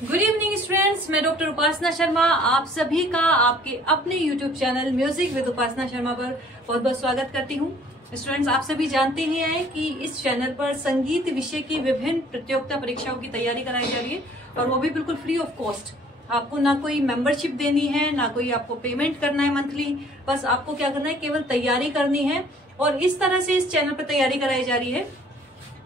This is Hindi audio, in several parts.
गुड इवनिंग स्टूडेंट्स, मैं डॉक्टर उपासना शर्मा आप सभी का आपके अपने यूट्यूब चैनल म्यूजिक विद उपासना शर्मा पर बहुत बहुत स्वागत करती हूँ। स्टूडेंट्स, आप सभी जानते ही हैं कि इस चैनल पर संगीत विषय की विभिन्न प्रतियोगिता परीक्षाओं की तैयारी कराई जा रही है और वो भी बिल्कुल फ्री ऑफ कॉस्ट। आपको ना कोई मेंबरशिप देनी है, ना कोई आपको पेमेंट करना है मंथली, बस आपको क्या करना है, केवल तैयारी करनी है। और इस तरह से इस चैनल पर तैयारी कराई जा रही है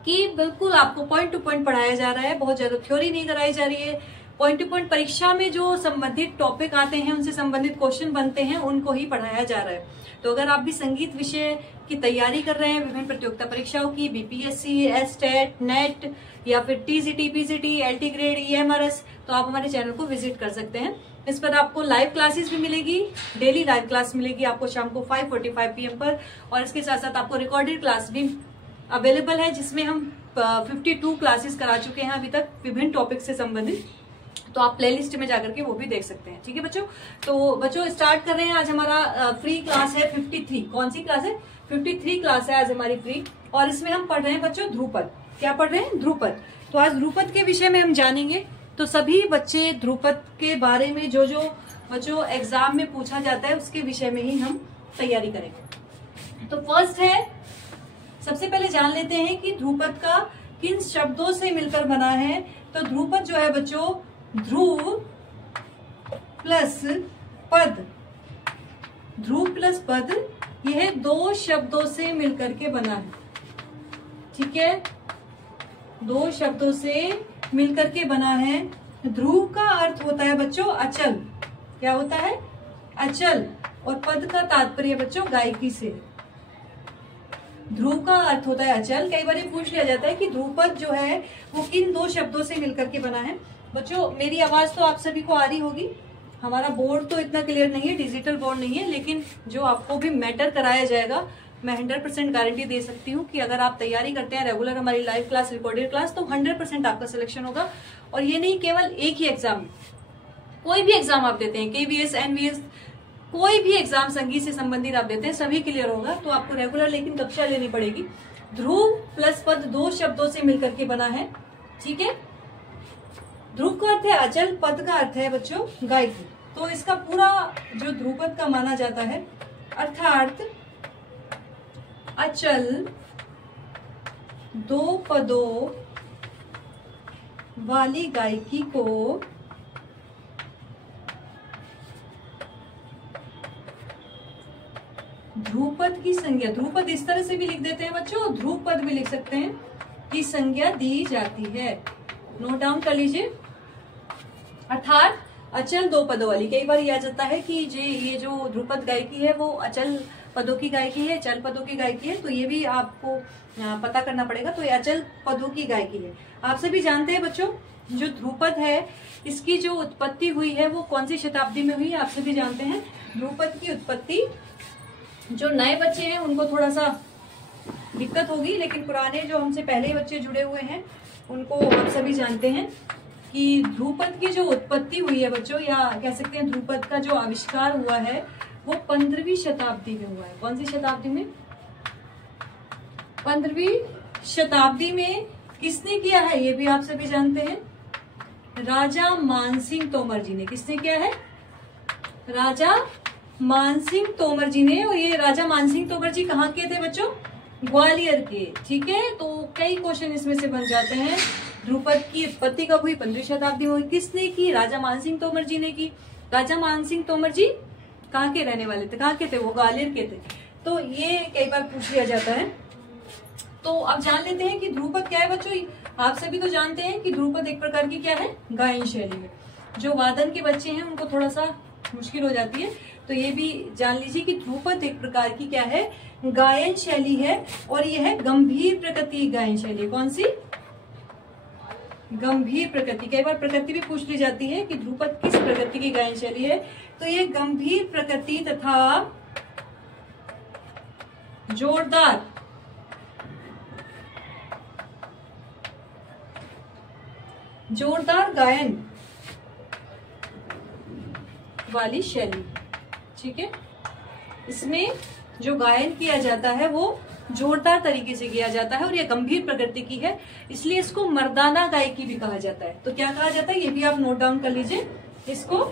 कि बिल्कुल आपको पॉइंट टू पॉइंट पढ़ाया जा रहा है, बहुत ज्यादा थ्योरी नहीं कराई जा रही है। पॉइंट टू पॉइंट परीक्षा में जो संबंधित टॉपिक आते हैं, उनसे संबंधित क्वेश्चन बनते हैं, उनको ही पढ़ाया जा रहा है। तो अगर आप भी संगीत विषय की तैयारी कर रहे हैं, विभिन्न प्रतियोगिता परीक्षाओं की, बीपीएससी, एसटेट, नेट या फिर TGT, PGT, LT grade, EMRS, तो आप हमारे चैनल को विजिट कर सकते हैं। इस पर आपको लाइव क्लासेस भी मिलेगी, डेली लाइव क्लास मिलेगी आपको शाम को 5:45 PM पर, और इसके साथ साथ आपको रिकॉर्डेड क्लास भी अवेलेबल है, जिसमें हम 52 क्लासेस करा चुके हैं अभी तक विभिन्न टॉपिक से संबंधित। तो आप प्लेलिस्ट में जाकर के वो भी देख सकते हैं। ठीक है बच्चों, तो बच्चों स्टार्ट कर रहे हैं। आज हमारा फ्री क्लास है 53। कौन सी क्लास है? 53 क्लास है आज हमारी फ्री, और इसमें हम पढ़ रहे हैं बच्चों ध्रुपद। क्या पढ़ रहे हैं? ध्रुपद। तो आज ध्रुपद के विषय में हम जानेंगे। तो सभी बच्चे ध्रुपद के बारे में जो जो बच्चों एग्जाम में पूछा जाता है उसके विषय में ही हम तैयारी करेंगे। तो फर्स्ट है, सबसे पहले जान लेते हैं कि ध्रुपद का किन शब्दों से मिलकर बना है। तो ध्रुपद जो है बच्चों, ध्रुव प्लस पद, ध्रुव प्लस पद, यह दो शब्दों से मिलकर के बना है। ठीक है, दो शब्दों से मिलकर के बना है। ध्रुव का अर्थ होता है बच्चों अचल। क्या होता है? अचल। और पद का तात्पर्य बच्चों गायकी से। ध्रुव का अर्थ होता है अचल। कई बार ये पूछ लिया जाता है कि ध्रुपद जो है वो किन दो शब्दों से मिलकर के बना है। बच्चों मेरी आवाज तो आप सभी को आ रही होगी। हमारा बोर्ड तो इतना क्लियर नहीं है, डिजिटल बोर्ड नहीं है, लेकिन जो आपको भी मैटर कराया जाएगा, मैं 100% गारंटी दे सकती हूँ कि अगर आप तैयारी करते हैं रेगुलर हमारी लाइव क्लास, रिकॉर्डेड क्लास, तो 100% आपका सिलेक्शन होगा। और ये नहीं केवल एक ही एग्जाम, कोई भी एग्जाम आप देते हैं, केवीएस, एनवीएस, कोई भी एग्जाम संगीत से संबंधित आप देते हैं, सभी क्लियर होगा। तो आपको रेगुलर लेकिन कक्षा लेनी पड़ेगी। ध्रुव प्लस पद दो शब्दों से मिलकर के बना है। ठीक है, ध्रुव का अर्थ है अचल, पद का अर्थ है बच्चों गायकी। तो इसका पूरा जो ध्रुपद का माना जाता है, अर्थात अचल दो पदों वाली गायकी को ध्रुपद की संज्ञा, ध्रुपद इस तरह से भी लिख देते हैं बच्चों, ध्रुपद भी लिख सकते हैं, की संज्ञा दी जाती है। नोट डाउन कर लीजिए। अर्थात अचल दो पदों वाली। कई बार यह आ जाता है कि ये जो ध्रुपद गायकी है वो अचल पदों की गायकी है, चल पदों की गायकी है, तो ये भी आपको पता करना पड़ेगा। तो ये अचल पदों की गायकी है। आप सभी जानते हैं बच्चों, जो ध्रुपद है इसकी जो उत्पत्ति हुई है वो कौन सी शताब्दी में हुई है? आप सभी जानते हैं ध्रुपद की उत्पत्ति, जो नए बच्चे हैं उनको थोड़ा सा दिक्कत होगी, लेकिन पुराने जो हमसे पहले बच्चे जुड़े हुए हैं उनको आप सभी जानते हैं कि ध्रुपद की जो उत्पत्ति हुई है बच्चों, या कह सकते हैं ध्रुपद का जो आविष्कार हुआ है वो 15वीं शताब्दी में हुआ है। कौन सी शताब्दी में? 15वीं शताब्दी में। किसने किया है ये भी आप सभी जानते हैं, राजा मानसिंह तोमर जी ने। किसने किया है? राजा मानसिंह तोमर जी ने। और ये राजा मानसिंह तोमर जी कहाँ के थे बच्चों? ग्वालियर के। ठीक है, तो कई क्वेश्चन इसमें से बन जाते हैं। ध्रुपद की उत्पत्ति कब हुई? 15वीं शताब्दी में हुई। किसने की? राजा मानसिंह तोमर जी ने की। राजा मानसिंह तोमर जी कहाँ के रहने वाले थे? कहाँ के थे? वो ग्वालियर के थे। तो ये कई बार पूछ लिया जाता है। तो अब जान लेते हैं कि ध्रुपद क्या है बच्चों। आप सभी तो जानते हैं कि ध्रुपद एक प्रकार की क्या है? गायन शैली है। जो वादन के बच्चे हैं उनको थोड़ा सा मुश्किल हो जाती है, तो ये भी जान लीजिए कि ध्रुपद एक प्रकार की क्या है? गायन शैली है। और यह है गंभीर प्रकृति गायन शैली। कौन सी? गंभीर प्रकृति। कई बार प्रकृति भी पूछ ली जाती है कि ध्रुपद किस प्रकृति की गायन शैली है। तो ये गंभीर प्रकृति तथा जोरदार गायन वाली शैली। ठीक है, इसमें जो गायन किया जाता है वो जोरदार तरीके से किया जाता है और यह गंभीर प्रकृति की है, इसलिए इसको मर्दाना गायकी भी कहा जाता है। तो क्या कहा जाता है, ये भी आप नोट डाउन कर लीजिए। इसको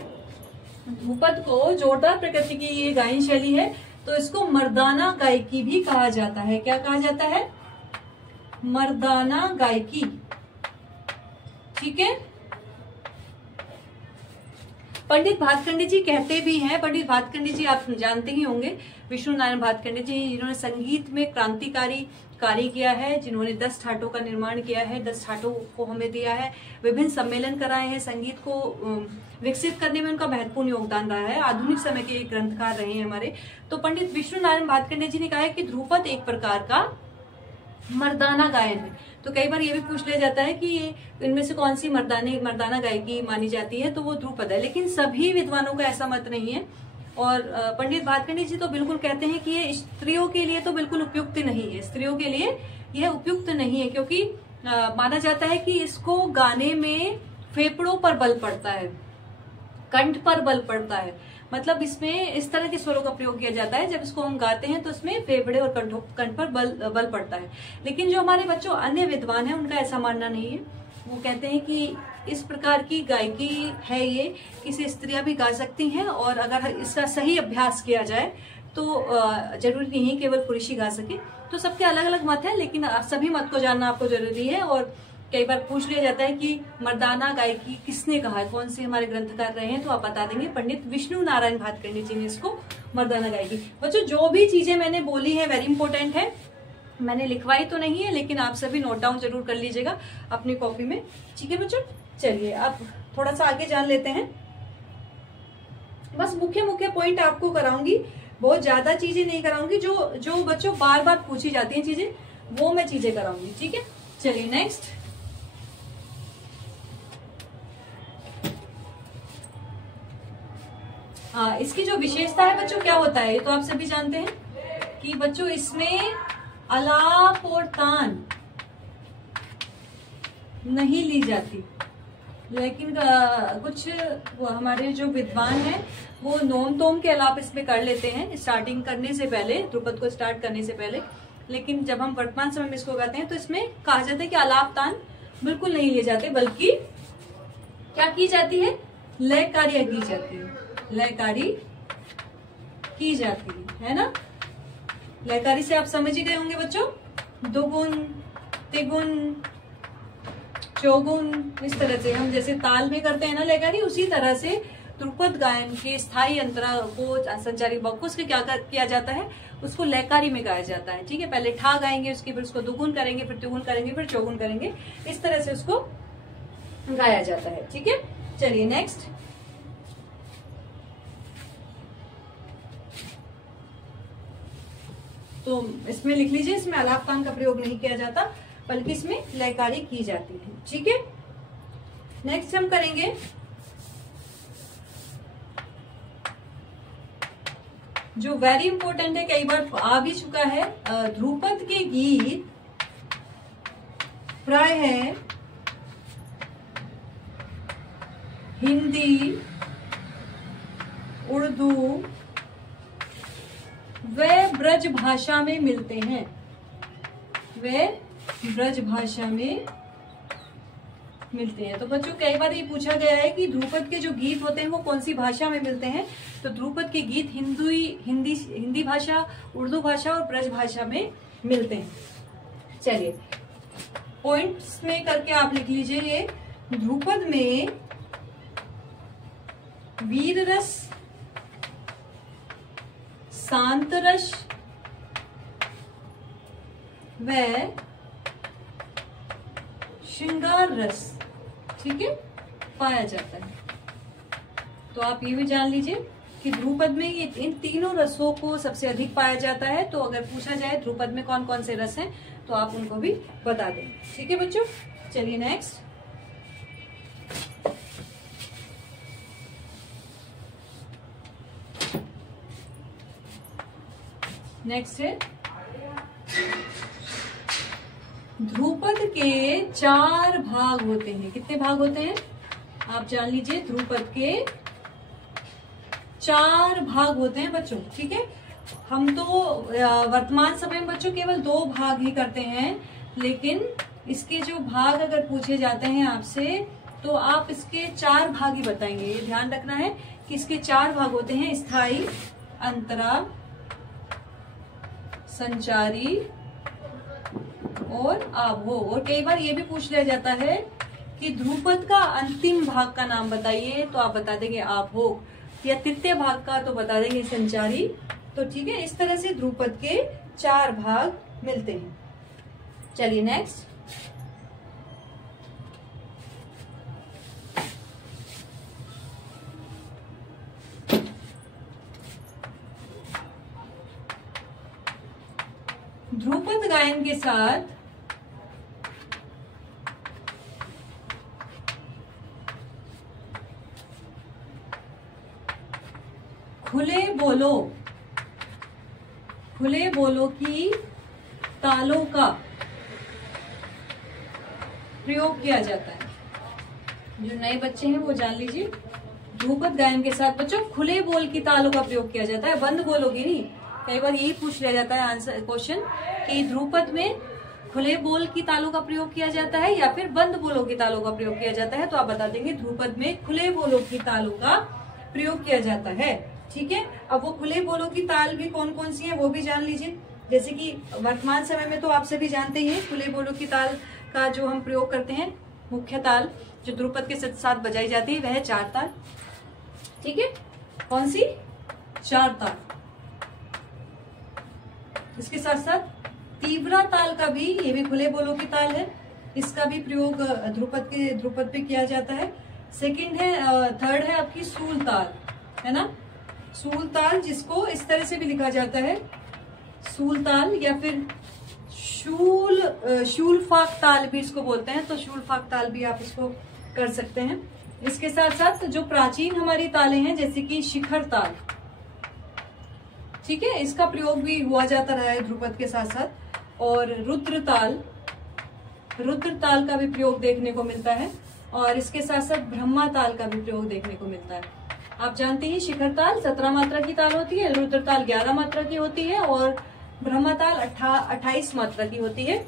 ध्रुपद को जोरदार प्रकृति की ये गायन शैली है, तो इसको मर्दाना गायकी भी कहा जाता है। क्या कहा जाता है, मर्दाना गायकी। ठीक है। पंडित भातखंडे जी कहते भी हैं, पंडित भातखंडे जी आप जानते ही होंगे, विष्णु नारायण भातखंडे जी, जिन्होंने संगीत में क्रांतिकारी कार्य किया है, जिन्होंने 10 ठाटों का निर्माण किया है, 10 ठाटों को हमें दिया है, विभिन्न सम्मेलन कराए हैं, संगीत को विकसित करने में उनका महत्वपूर्ण योगदान रहा है, आधुनिक समय के ग्रंथकार रहे हैं हमारे। तो पंडित विष्णु नारायण भातखंडे जी ने कहा है कि ध्रुपद एक प्रकार का मर्दाना गायन है। तो कई बार ये भी पूछ लिया जाता है कि इनमें से कौन सी मर्दाना गायकी मानी जाती है, तो वो ध्रुपद है। लेकिन सभी विद्वानों का ऐसा मत नहीं है, और पंडित भातखंडे जी तो बिल्कुल कहते हैं कि ये स्त्रियों के लिए तो बिल्कुल उपयुक्त नहीं है, स्त्रियों के लिए यह उपयुक्त नहीं है, क्योंकि माना जाता है कि इसको गाने में फेफड़ों पर बल पड़ता है, कंठ पर बल पड़ता है, मतलब इसमें इस तरह के स्वरों का प्रयोग किया जाता है, जब इसको हम गाते हैं तो इसमें फेफड़े और कंठ पर बल पड़ता है। लेकिन जो हमारे बच्चों अन्य विद्वान हैं, उनका ऐसा मानना नहीं है। वो कहते हैं कि इस प्रकार की गायकी है ये, इसे स्त्रियां भी गा सकती हैं, और अगर इसका सही अभ्यास किया जाए तो जरूरी नहीं है केवल पुरुष ही गा सके। तो सबके अलग अलग मत है, लेकिन सभी मत को जानना आपको जरूरी है। और कई बार पूछ लिया जाता है कि मर्दाना गायकी किसने कहा है, कौन से हमारे ग्रंथकार रहे हैं, तो आप बता देंगे पंडित विष्णु नारायण भातखंडे जी ने इसको मर्दाना गायकी। बच्चों जो भी चीजें मैंने बोली है वेरी इंपॉर्टेंट है, मैंने लिखवाई तो नहीं है, लेकिन आप सभी नोट डाउन जरूर कर लीजिएगा अपनी कॉपी में। ठीक है बच्चों, चलिए अब थोड़ा सा आगे जान लेते हैं। बस मुख्य मुख्य पॉइंट आपको कराऊंगी, बहुत ज्यादा चीजें नहीं कराऊंगी, जो बच्चों बार बार पूछी जाती हैं चीजें, वो मैं चीजें कराऊंगी। ठीक है, चलिए नेक्स्ट। हाँ, इसकी जो विशेषता है बच्चों क्या होता है, ये तो आप सभी जानते हैं कि बच्चों इसमें आलाप और तान नहीं ली जाती। लेकिन कुछ हमारे जो विद्वान हैं वो नोम तोम के आलाप इसमें कर लेते हैं स्टार्टिंग करने से पहले, ध्रुपद को स्टार्ट करने से पहले। लेकिन जब हम वर्तमान समय में इसको गाते हैं तो इसमें कहा जाता है कि आलाप तान बिल्कुल नहीं लिए जाते, बल्कि क्या की जाती है, लयकारियां की जाती है, लयकारी की जाती है ना। लयकारी से आप समझ ही गए होंगे बच्चों, दुगुन, तिगुन, चौगुन, इस तरह से हम जैसे ताल में करते हैं ना लयकारी, उसी तरह से ध्रुपद गायन के स्थायी अंतरा को संचारी बक्कुस के क्या किया जाता है, उसको लयकारी में गाया जाता है। ठीक है, पहले ठा गाएंगे, उसके फिर उसको दुगुन करेंगे, फिर तिगुन करेंगे, फिर चौगुन करेंगे, इस तरह से उसको गाया जाता है। ठीक है, चलिए नेक्स्ट। तो इसमें लिख लीजिए, इसमें आलाप तान का प्रयोग नहीं किया जाता, बल्कि इसमें लयकारी की जाती है। ठीक है, नेक्स्ट हम करेंगे जो वेरी इंपॉर्टेंट है, कई बार आ भी चुका है, ध्रुपद के गीत प्राय है हिंदी, उर्दू व ब्रज भाषा में मिलते हैं, वे ब्रज भाषा में मिलते हैं। तो बच्चों कई बार ये पूछा गया है कि ध्रुपद के जो गीत होते हैं वो कौन सी भाषा में मिलते हैं, तो ध्रुपद के गीत हिंदी भाषा, उर्दू भाषा और ब्रज भाषा में मिलते हैं। चलिए पॉइंट्स में करके आप लिख लीजिए, ये ध्रुपद में वीर रस, शांत रस व श्रृंगार रस, ठीक है, पाया जाता है। तो आप ये भी जान लीजिए कि ध्रुपद में ये इन तीनों रसों को सबसे अधिक पाया जाता है। तो अगर पूछा जाए ध्रुपद में कौन कौन से रस हैं, तो आप उनको भी बता दें। ठीक है बच्चों, चलिए नेक्स्ट। नेक्स्ट है ध्रुपद के 4 भाग होते हैं। कितने भाग होते हैं आप जान लीजिए, ध्रुपद के 4 भाग होते हैं बच्चों। ठीक है, हम तो वर्तमान समय में बच्चों केवल 2 भाग ही करते हैं, लेकिन इसके जो भाग अगर पूछे जाते हैं आपसे तो आप इसके 4 भाग ही बताएंगे। ये ध्यान रखना है कि इसके 4 भाग होते हैं, स्थायी, अंतरा, संचारी और आभोग। और कई बार ये भी पूछ लिया जाता है कि ध्रुपद का अंतिम भाग का नाम बताइए, तो आप बता देंगे आभोग, या तृतीय भाग का तो बता देंगे संचारी। तो ठीक है, इस तरह से ध्रुपद के 4 भाग मिलते हैं। चलिए नेक्स्ट। ध्रुपद गायन के साथ खुले बोलो की तालों का प्रयोग किया जाता है। जो नए बच्चे हैं वो जान लीजिए, ध्रुपद गायन के साथ बच्चों खुले बोल की तालों का प्रयोग किया जाता है, बंद बोलों की नहीं। कई बार यही पूछ लिया जाता है आंसर क्वेश्चन कि ध्रुपद में खुले बोल की तालों का प्रयोग किया जाता है या फिर बंद बोलों की तालों का प्रयोग किया जाता है, तो आप बता देंगे ध्रुपद में खुले बोलों की तालों का प्रयोग किया जाता है। ठीक है, अब वो खुले बोलों की ताल भी कौन कौन सी है वो भी जान लीजिए। जैसे कि वर्तमान समय में तो आप सभी जानते ही हैं, खुले बोलों की ताल का जो हम प्रयोग करते हैं, मुख्य ताल जो ध्रुपद के साथ बजाई जाती है वह है 4 ताल। ठीक है, कौन सी? 4 ताल। इसके साथ साथ तीव्रा ताल का भी, ये भी खुले बोलों की ताल है, इसका भी प्रयोग ध्रुपद पे किया जाता है। थर्ड है आपकी सूल ताल, है ना, सूल ताल, जिसको इस तरह से भी लिखा जाता है सूल ताल, या फिर शूलफाक ताल भी इसको बोलते हैं, तो शूलफाक ताल भी आप इसको कर सकते हैं। इसके साथ साथ जो प्राचीन हमारी तालें हैं जैसे कि शिखर ताल, ठीक है, इसका प्रयोग भी हुआ जाता रहा है ध्रुपद के साथ साथ। और रुद्र ताल का भी प्रयोग देखने को मिलता है, और इसके साथ साथ ब्रह्मा ताल का भी प्रयोग देखने को मिलता है। आप जानते हैं शिखर ताल 17 मात्रा की ताल होती है, रुद्र ताल 11 मात्रा की होती है, और ब्रह्मा ताल 28 मात्रा की होती है।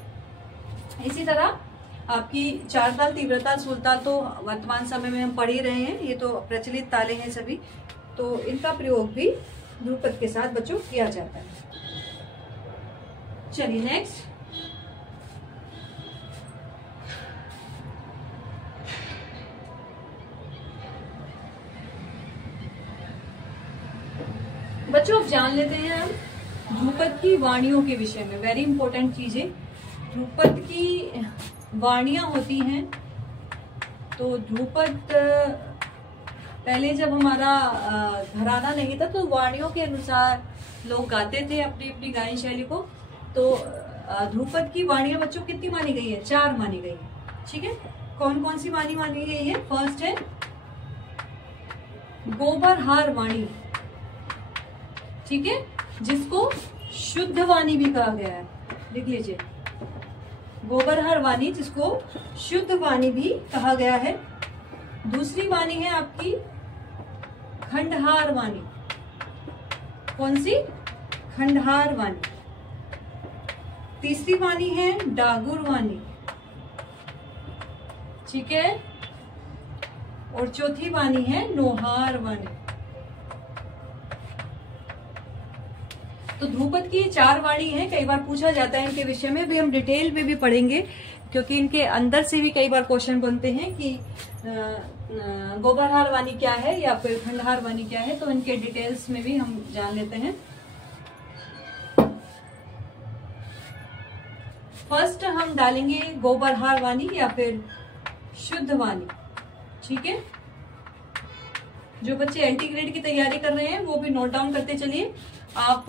इसी तरह आपकी 4 ताल, तीव्र ताल, सूल ताल तो वर्तमान समय में हम पढ़ ही रहे हैं, ये तो प्रचलित तालें हैं सभी, तो इनका प्रयोग भी ध्रुपद के साथ बच्चों किया जाता है। चलिए नेक्स्ट। बच्चों अब जान लेते हैं हम ध्रुपद की वाणियों के विषय में। वेरी इंपॉर्टेंट चीज है, ध्रुपद की वाणियां होती हैं। तो ध्रुपद पहले जब हमारा घराना नहीं था तो वाणियों के अनुसार लोग गाते थे अपनी अपनी गायन शैली को। तो ध्रुपद की वाणियां बच्चों कितनी मानी गई है? 4 मानी गई है। ठीक है, कौन कौन सी वाणी मानी गई है? फर्स्ट है गोबरहार वाणी, ठीक है, जिसको शुद्ध वाणी भी कहा गया है, लिख लीजिए, गोबरहार वाणी जिसको शुद्ध वाणी भी कहा गया है। दूसरी वाणी है आपकी खंडहार वाणी। कौन सी? खंडहार वाणी। तीसरी वाणी है डागुर वाणी, ठीक है, और चौथी वाणी है नोहार वाणी। तो ध्रुपद की 4 वाणी है। कई बार पूछा जाता है इनके विषय में, भी हम डिटेल में भी पढ़ेंगे क्योंकि इनके अंदर से भी कई बार क्वेश्चन बनते हैं कि गोबरहार वाणी क्या है या फिर खंडहार वाणी क्या है, तो इनके डिटेल्स में भी हम जान लेते हैं। फर्स्ट हम डालेंगे गोबरहार वाणी या फिर शुद्ध वाणी। ठीक है, जो बच्चे एलटी ग्रेड की तैयारी कर रहे हैं वो भी नोट डाउन करते चलिए। आप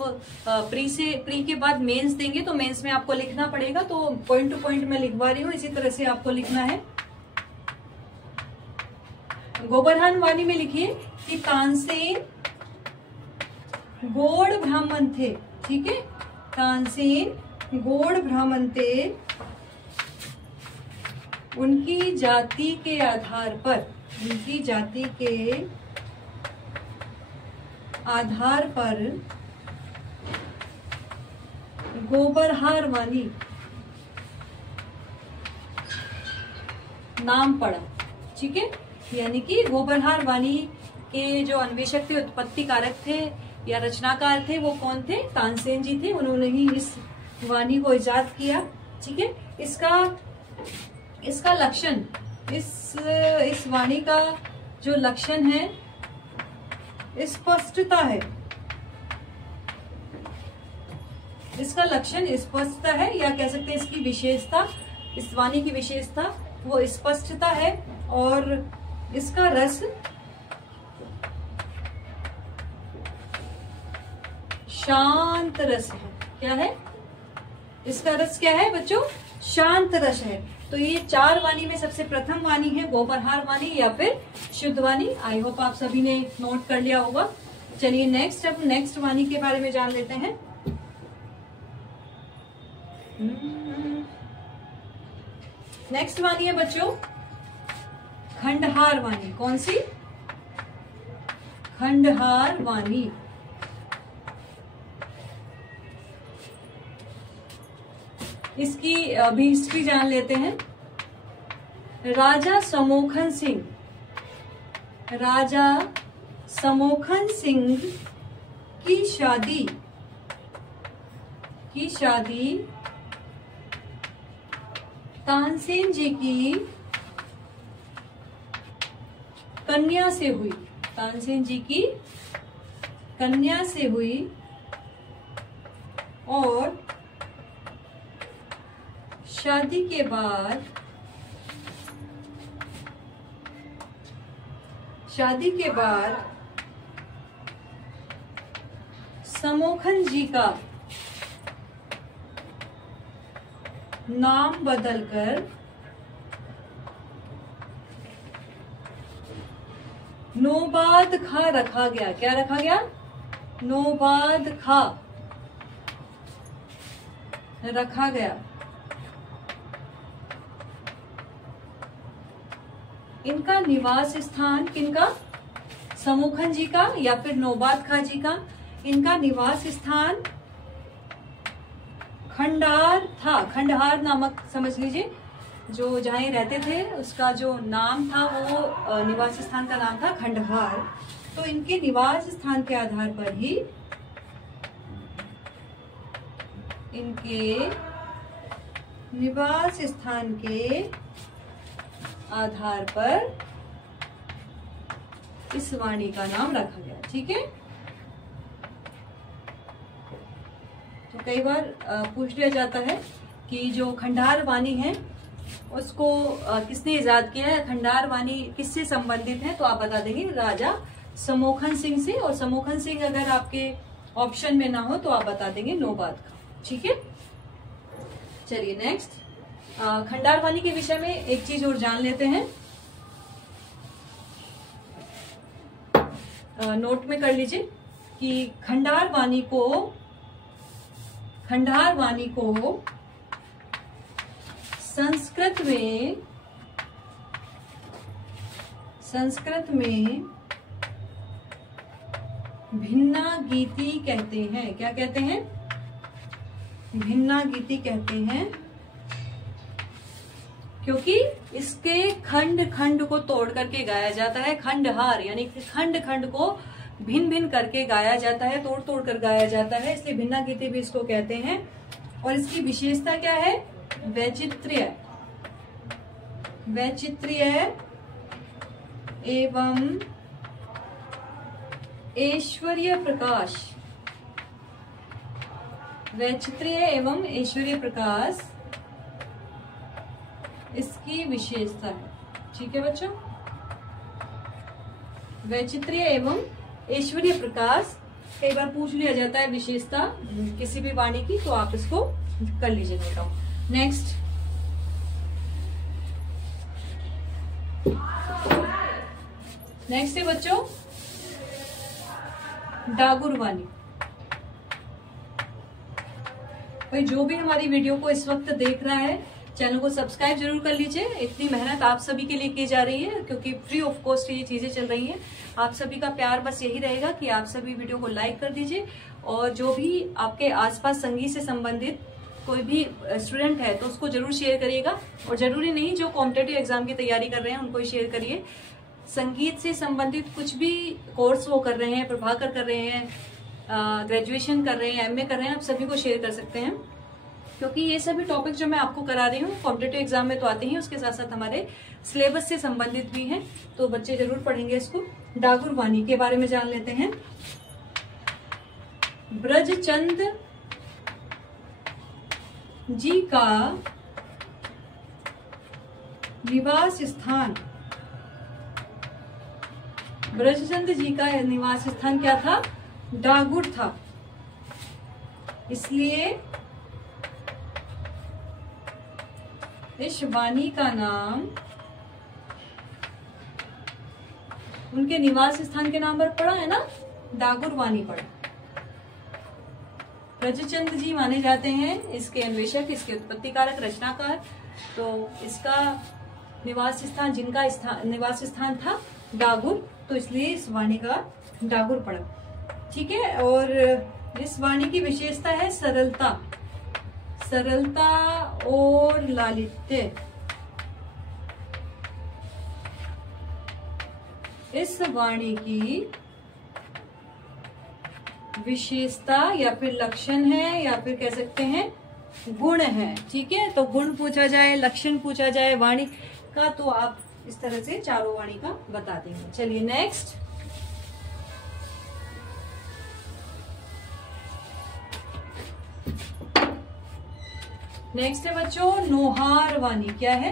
प्री के बाद मेंस देंगे तो मेंस में आपको लिखना पड़ेगा, तो पॉइंट टू पॉइंट मैं लिखवा रही हूँ, इसी तरह से आपको लिखना है। गोबरहार वाणी में लिखिए कि तानसेन गौड़ ब्राह्मण थे। ठीक है, तानसेन गौड़ ब्राह्मण थे, उनकी जाति के आधार पर, उनकी जाति के आधार पर गोबरहार वाणी नाम पड़ा। ठीक है, यानी कि गोबरहार वाणी के जो अन्वेषक थे, उत्पत्ति कारक थे या रचनाकार थे, वो कौन थे? तानसेन जी थे। उन्होंने ही इस वाणी को इजाद किया। ठीक है, इसका लक्षण, इस वाणी का जो लक्षण है स्पष्टता है। इसका लक्षण स्पष्टता है, या कह सकते हैं इसकी विशेषता, इस वाणी की विशेषता वो स्पष्टता है। और इसका रस शांत रस है। क्या है? इसका रस क्या है बच्चों? शांत रस है। तो ये 4 वाणी में सबसे प्रथम वाणी है गोबरहार वाणी या फिर शुद्ध वाणी। आई होप आप सभी ने नोट कर लिया होगा। चलिए नेक्स्ट वाणी के बारे में जान लेते हैं। नेक्स्ट वाणी है बच्चों खंडहार वाणी। कौन सी? खंडहार वाणी। इसकी भी हिस्ट्री जान लेते हैं। राजा समोखन सिंह की शादी तानसेन जी की कन्या से हुई। तानसेन जी की कन्या से हुई और शादी के बाद समोखन जी का नाम बदलकर नौबाद खां रखा गया। क्या रखा गया? नौबाद खां रखा गया। इनका निवास स्थान किनका? समोखन जी का या फिर नौबाद खां जी का। इनका निवास स्थान खंडार था। खंडहार नामक समझ लीजिए, जो जहाँ ये रहते थे उसका जो नाम था वो निवास स्थान का नाम था खंडहार। तो इनके निवास स्थान के आधार पर ही इनके निवास स्थान के आधार पर इस वाणी का नाम रखा गया। ठीक है, तो कई बार पूछ लिया जाता है कि जो खंडहार वाणी है उसको किसने इजाद किया है, खंडहार वाणी किससे संबंधित है, तो आप बता देंगे राजा समोखन सिंह से। और समोखन सिंह अगर आपके ऑप्शन में ना हो तो आप बता देंगे नौबाद खां। ठीक है, चलिए नेक्स्ट खंडहार वाणी के विषय में एक चीज और जान लेते हैं। नोट में कर लीजिए कि खंडहार वाणी को संस्कृत में भिन्नागीति कहते हैं। क्या कहते हैं? भिन्नागीति कहते हैं, क्योंकि इसके खंड खंड को तोड़ करके गाया जाता है। खंडहार यानी कि खंड खंड को भिन्न भिन्न करके गाया जाता है, तोड़ तोड़ कर गाया जाता है, इसलिए भिन्नागीति भी इसको कहते हैं। और इसकी विशेषता क्या है? वैचित्र्य एवं ऐश्वर्य प्रकाश। वैचित्र्य एवं ऐश्वर्य प्रकाश इसकी विशेषता है। ठीक है बच्चों, वैचित्र्य एवं ऐश्वर्य प्रकाश कई बार पूछ लिया जाता है विशेषता किसी भी वाणी की, तो आप इसको कर लीजिए नोट डाउन। नेक्स्ट है बच्चों डागुर वाणी। भाई जो भी हमारी वीडियो को इस वक्त देख रहा है चैनल को सब्सक्राइब जरूर कर लीजिए। इतनी मेहनत आप सभी के लिए की जा रही है क्योंकि फ्री ऑफ कॉस्ट ये चीजें चल रही हैं। आप सभी का प्यार बस यही रहेगा कि आप सभी वीडियो को लाइक कर दीजिए और जो भी आपके आसपास संगीत से संबंधित कोई भी स्टूडेंट है तो उसको जरूर शेयर करिएगा। और जरूरी नहीं जो कॉम्पिटेटिव एग्जाम की तैयारी कर रहे हैं उनको ही शेयर करिए। संगीत से संबंधित कुछ भी कोर्स वो कर रहे हैं, प्रभाकर कर रहे हैं, ग्रेजुएशन कर रहे हैं, एमए कर रहे हैं, आप सभी को शेयर कर सकते हैं क्योंकि ये सभी टॉपिक जो मैं आपको करा रही हूँ कॉम्पिटेटिव एग्जाम में तो आते हैं, उसके साथ साथ हमारे सिलेबस से संबंधित भी हैं, तो बच्चे जरूर पढ़ेंगे इसको। डागुर वाणी के बारे में जान लेते हैं। ब्रजचंद जी का निवास स्थान, ब्रजचंद जी का निवास स्थान क्या था? डागुर था। इसलिए इस वाणी का नाम उनके निवास स्थान के नाम पर पड़ा है ना, डागुर वाणी पड़ा। ब्रजचंद जी माने जाते हैं इसके अन्वेषक, इसके उत्पत्ति कारक, रचनाकार। तो इसका निवास स्थान, जिनका निवास स्थान था डागुर, तो इसलिए इस वाणी का डागुर पड़ा। ठीक है। और इस वाणी की विशेषता है सरलता, सरलता और लालित्य। इस वाणी की विशेषता या फिर लक्षण है या फिर कह सकते हैं गुण है। ठीक है। तो गुण पूछा जाए, लक्षण पूछा जाए वाणी का, तो आप इस तरह से चारों वाणी का बता देंगे। चलिए नेक्स्ट। नेक्स्ट है बच्चों नोहार वाणी। क्या है?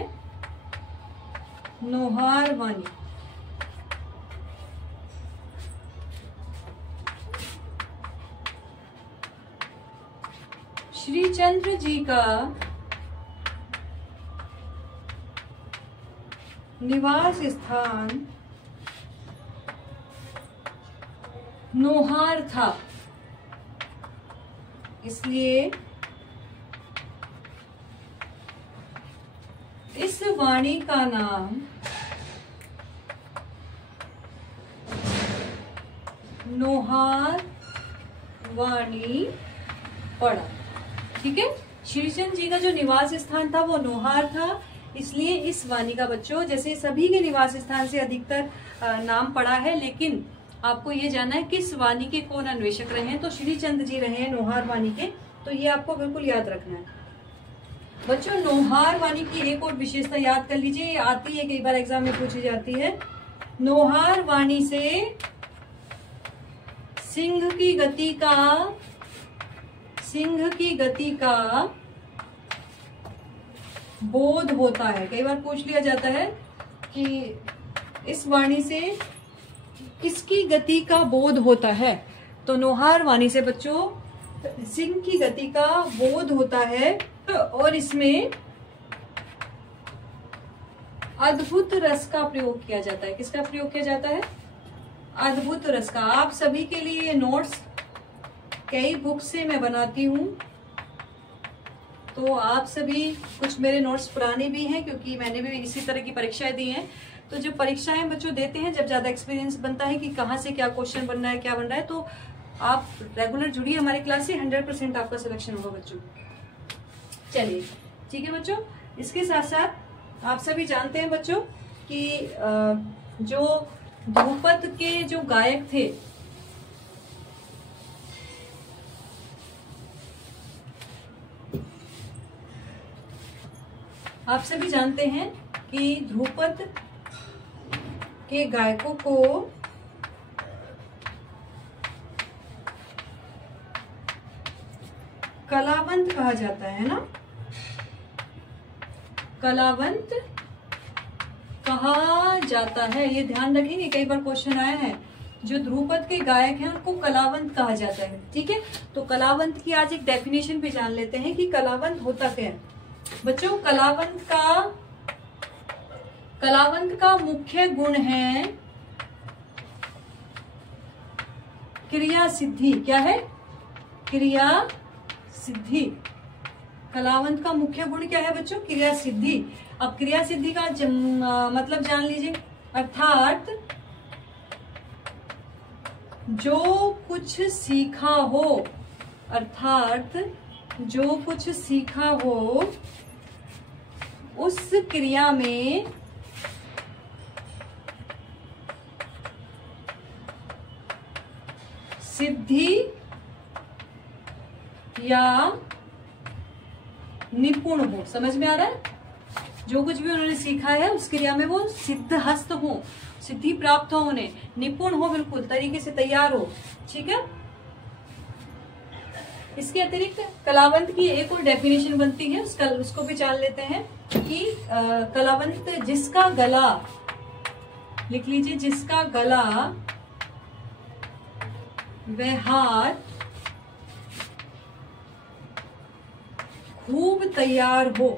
नोहार वाणी। श्री चंद्र जी का निवास स्थान नोहार था, इसलिए इस वाणी का नाम नोहार वाणी पड़ा। ठीक है। श्रीचंद जी का जो निवास स्थान था वो नोहार था, इसलिए इस वाणी का बच्चों, जैसे सभी के निवास स्थान से अधिकतर नाम पड़ा है, लेकिन आपको ये जानना है किस वाणी के कौन अन्वेषक रहे हैं। तो श्रीचंद जी रहे हैं नोहार वाणी के, तो ये आपको बिल्कुल याद रखना है बच्चों। नोहार वाणी की एक और विशेषता याद कर लीजिए, ये आती है कई बार एग्जाम में पूछी जाती है। नोहार वाणी से सिंह की गति का बोध होता है। कई बार पूछ लिया जाता है कि इस वाणी से किसकी गति का बोध होता है, तो नोहार वाणी से बच्चों सिंह की गति का बोध होता है और इसमें अद्भुत रस का प्रयोग किया जाता है। किसका प्रयोग किया जाता है? अद्भुत रस का। आप सभी के लिए ये नोट्स कई बुक से मैं बनाती हूँ, तो आप सभी, कुछ मेरे नोट्स पुराने भी हैं क्योंकि मैंने भी इसी तरह की परीक्षाएं दी हैं। तो जब परीक्षाएं बच्चों देते हैं, जब ज्यादा एक्सपीरियंस बनता है कि कहाँ से क्या क्वेश्चन बन रहा है, क्या बन रहा है, तो आप रेगुलर जुड़िए हमारी क्लास से, 100% आपका सिलेक्शन होगा बच्चों। चलिए ठीक है बच्चों। इसके साथ साथ आप सभी जानते हैं बच्चों कि जो ध्रुपद के जो गायक थे, आप सभी जानते हैं कि ध्रुपद के गायकों को कलावंत कहा जाता है ना, कलावंत कहा जाता है। ये ध्यान रखेंगे, कई बार क्वेश्चन आया है। जो ध्रुपद के गायक हैं उनको कलावंत कहा जाता है। ठीक है। तो कलावंत की आज एक डेफिनेशन भी जान लेते हैं कि कलावंत होता क्या है बच्चों। कलावंत का मुख्य गुण है क्रिया सिद्धि। क्या है? क्रिया सिद्धि। कलावंत का मुख्य गुण क्या है बच्चों? क्रिया सिद्धि। अब क्रिया सिद्धि का मतलब जान लीजिए, अर्थात जो कुछ सीखा हो, अर्थात जो कुछ सीखा हो उस क्रिया में सिद्धि या निपुण हो। समझ में आ रहा है? जो कुछ भी उन्होंने सीखा है उस क्रिया में वो सिद्धहस्त हो, सिद्धि प्राप्त हो, उन्हें निपुण हो, बिल्कुल तरीके से तैयार हो। ठीक है। इसके अतिरिक्त कलावंत की एक और डेफिनेशन बनती है, उसको भी जान लेते हैं कि कलावंत जिसका गला, लिख लीजिए, जिसका गला व हाथ खूब तैयार हो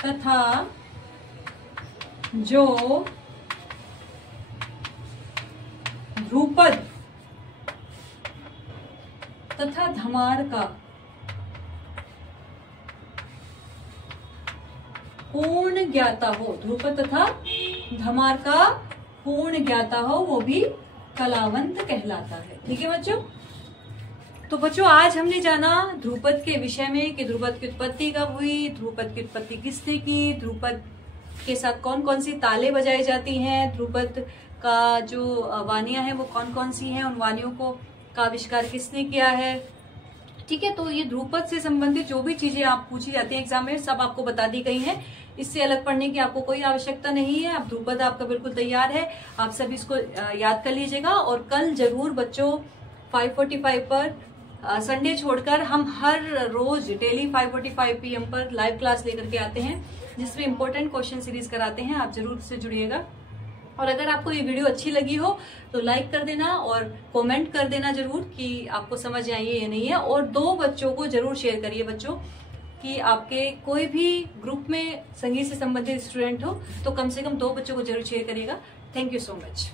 तथा जो ध्रुपद तथा धमार का पूर्ण ज्ञाता हो, ध्रुपद तथा धमार का पूर्ण ज्ञाता हो, वो भी कलावंत कहलाता है। ठीक है बच्चों। तो बच्चों आज हमने जाना ध्रुपद के विषय में कि ध्रुपद की उत्पत्ति कब हुई, ध्रुपद की उत्पत्ति किसने की, ध्रुपद के साथ कौन कौन सी ताले बजाई जाती हैं, ध्रुपद का जो वानियां हैं वो कौन कौन सी हैं, उन वानियों को का आविष्कार किसने किया है। ठीक है। तो ये ध्रुपद से संबंधित जो भी चीजें आप पूछी जाती हैं एग्जाम में सब आपको बता दी गई हैं। इससे अलग पढ़ने की आपको कोई आवश्यकता नहीं है। अब ध्रुपद आपका बिल्कुल तैयार है, आप सभी इसको याद कर लीजिएगा। और कल जरूर बच्चों 5:45 पर संडे छोड़कर हम हर रोज डेली 5:45 PM पर लाइव क्लास लेकर के आते हैं, जिसमें इंपॉर्टेंट क्वेश्चन सीरीज कराते हैं। आप जरूर इससे जुड़िएगा। और अगर आपको ये वीडियो अच्छी लगी हो तो लाइक कर देना और कमेंट कर देना जरूर कि आपको समझ आई है या नहीं है। और 2 बच्चों को जरूर शेयर करिए बच्चों, कि आपके कोई भी ग्रुप में संगीत से संबंधित स्टूडेंट हो तो कम से कम 2 बच्चों को जरूर शेयर करिएगा। Thank you so much.